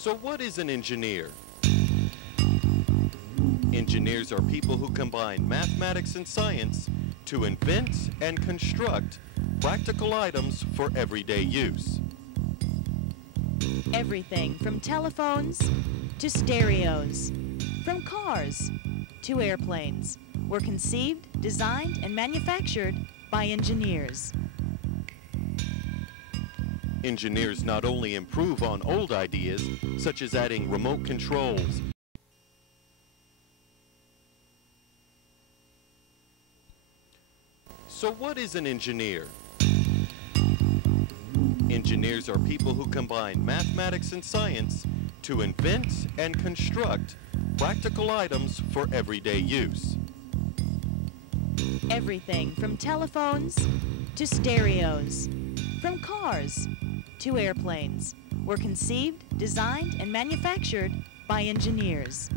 So what is an engineer? Engineers are people who combine mathematics and science to invent and construct practical items for everyday use. Everything from telephones to stereos, from cars to airplanes, were conceived, designed, and manufactured by engineers. Engineers not only improve on old ideas, such as adding remote controls, So what is an engineer? Engineers are people who combine mathematics and science to invent and construct practical items for everyday use. Everything from telephones to stereos, from cars to airplanes, were conceived, designed, and manufactured by engineers.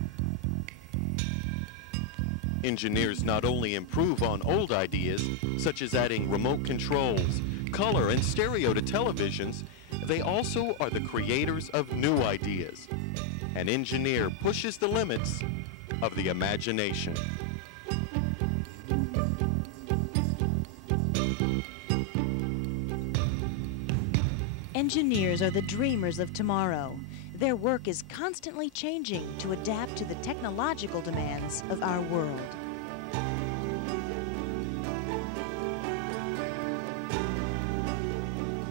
Engineers not only improve on old ideas, such as adding remote controls, color, and stereo to televisions, they also are the creators of new ideas. An engineer pushes the limits of the imagination. Engineers are the dreamers of tomorrow. Their work is constantly changing to adapt to the technological demands of our world.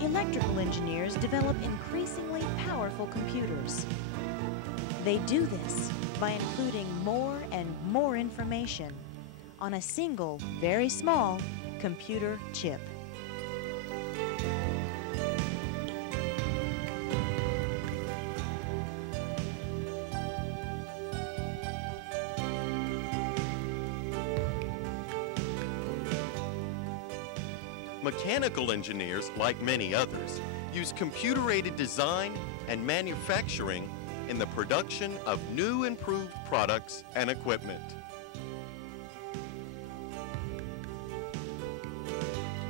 Electrical engineers develop increasingly powerful computers. They do this by including more and more information on a single, very small computer chip. Mechanical engineers, like many others, use computer-aided design and manufacturing in the production of new improved products and equipment.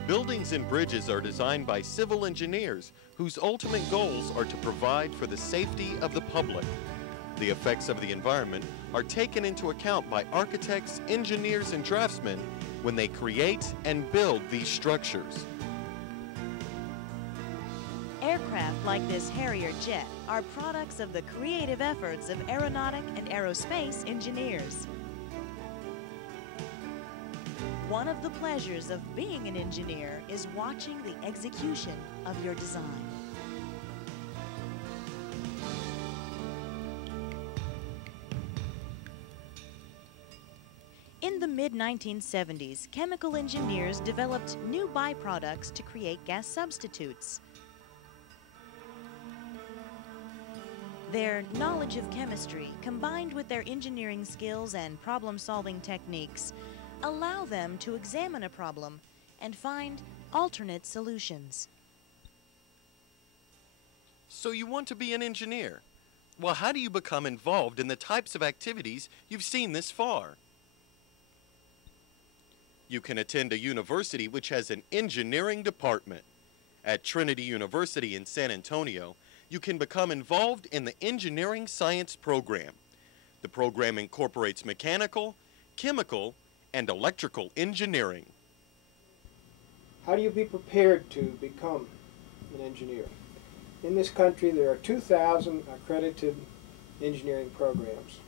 Buildings and bridges are designed by civil engineers whose ultimate goals are to provide for the safety of the public. The effects of the environment are taken into account by architects, engineers, and draftsmen when they create and build these structures. Aircraft like this Harrier jet are products of the creative efforts of aeronautic and aerospace engineers. One of the pleasures of being an engineer is watching the execution of your design. In the mid-1970s, chemical engineers developed new byproducts to create gas substitutes. Their knowledge of chemistry, combined with their engineering skills and problem-solving techniques, allow them to examine a problem and find alternate solutions. So you want to be an engineer? Well, how do you become involved in the types of activities you've seen this far? You can attend a university which has an engineering department. At Trinity University in San Antonio, you can become involved in the engineering science program. The program incorporates mechanical, chemical, and electrical engineering. How do you be prepared to become an engineer? In this country, there are 2,000 accredited engineering programs.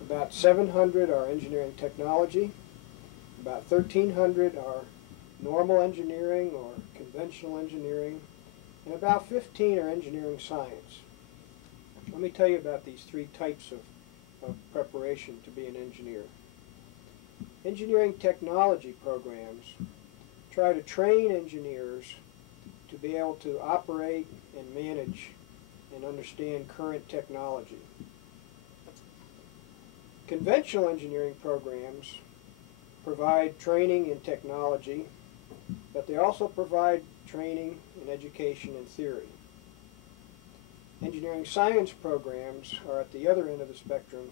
About 700 are engineering technology. About 1,300 are normal engineering or conventional engineering, and about 15 are engineering science. Let me tell you about these three types of preparation to be an engineer. Engineering technology programs try to train engineers to be able to operate and manage and understand current technology. Conventional engineering programs provide training in technology, but they also provide training in education and theory. Engineering science programs are at the other end of the spectrum.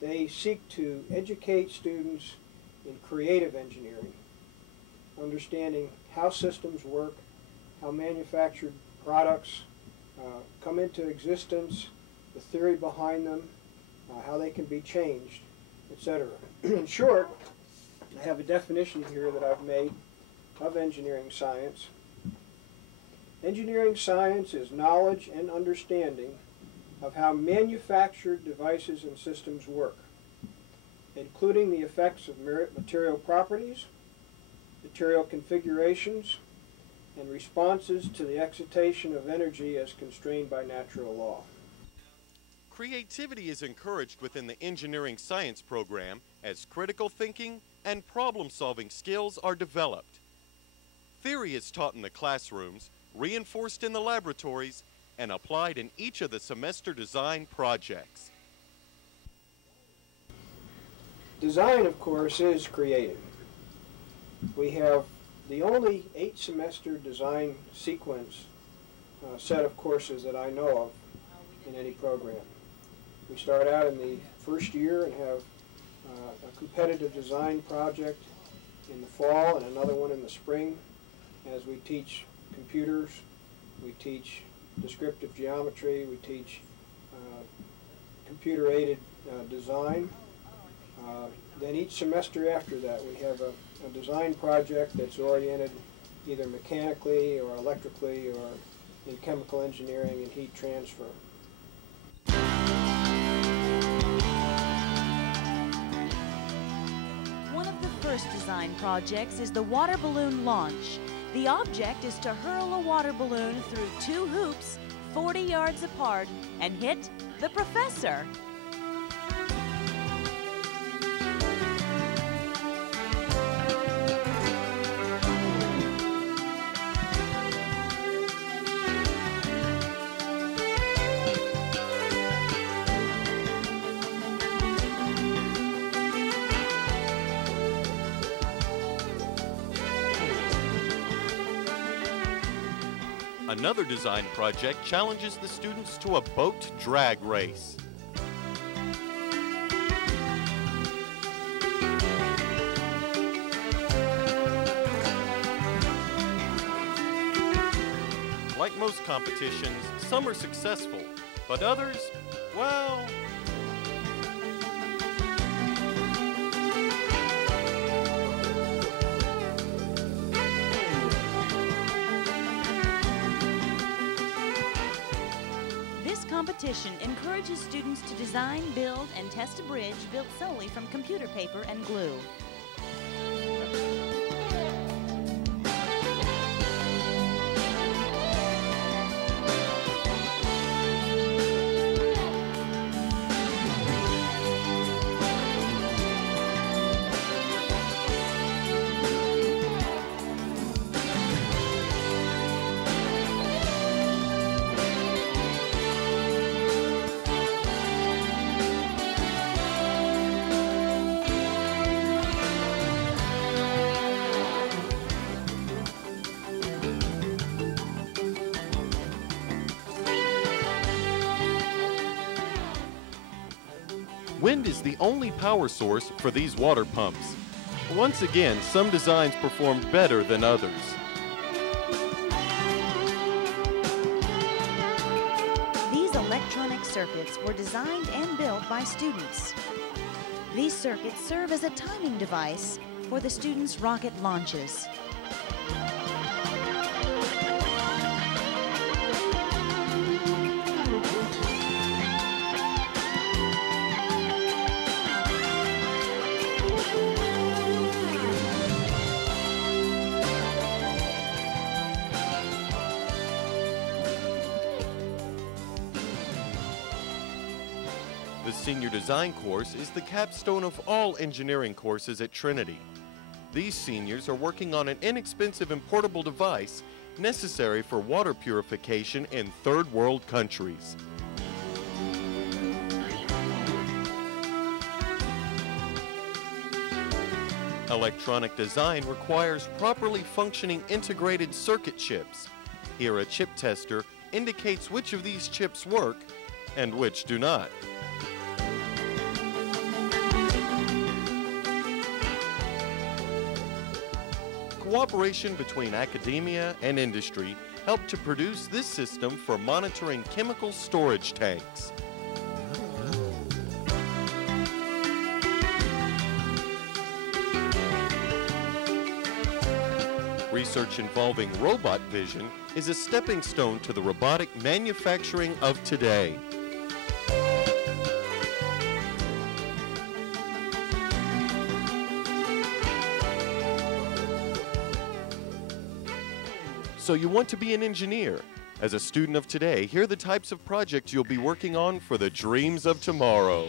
They seek to educate students in creative engineering, understanding how systems work, how manufactured products come into existence, the theory behind them, how they can be changed, etc. In short, I have a definition here that I've made of engineering science. Engineering science is knowledge and understanding of how manufactured devices and systems work, including the effects of material properties, material configurations, and responses to the excitation of energy as constrained by natural law. Creativity is encouraged within the engineering science program as critical thinking and problem-solving skills are developed. Theory is taught in the classrooms, reinforced in the laboratories, and applied in each of the semester design projects. Design, of course, is creative. We have the only 8-semester design sequence set of courses that I know of in any program. We start out in the first year and have a competitive design project in the fall and another one in the spring as we teach computers, we teach descriptive geometry, we teach computer-aided design. Then each semester after that we have a design project that's oriented either mechanically or electrically or in chemical engineering and heat transfer. One of the first design projects is the water balloon launch. The object is to hurl a water balloon through 2 hoops 40 yards apart and hit the professor. Another design project challenges the students to a boat drag race. Like most competitions, some are successful, but others, well... This competition encourages students to design, build, and test a bridge built solely from computer paper and glue. Wind is the only power source for these water pumps. Once again, some designs performed better than others. These electronic circuits were designed and built by students. These circuits serve as a timing device for the students' rocket launches. The Senior Design course is the capstone of all engineering courses at Trinity. These seniors are working on an inexpensive and portable device necessary for water purification in third world countries. Electronic design requires properly functioning integrated circuit chips. Here a chip tester indicates which of these chips work and which do not. Cooperation between academia and industry helped to produce this system for monitoring chemical storage tanks. Research involving robot vision is a stepping stone to the robotic manufacturing of today. So you want to be an engineer. As a student of today, here are the types of projects you'll be working on for the dreams of tomorrow.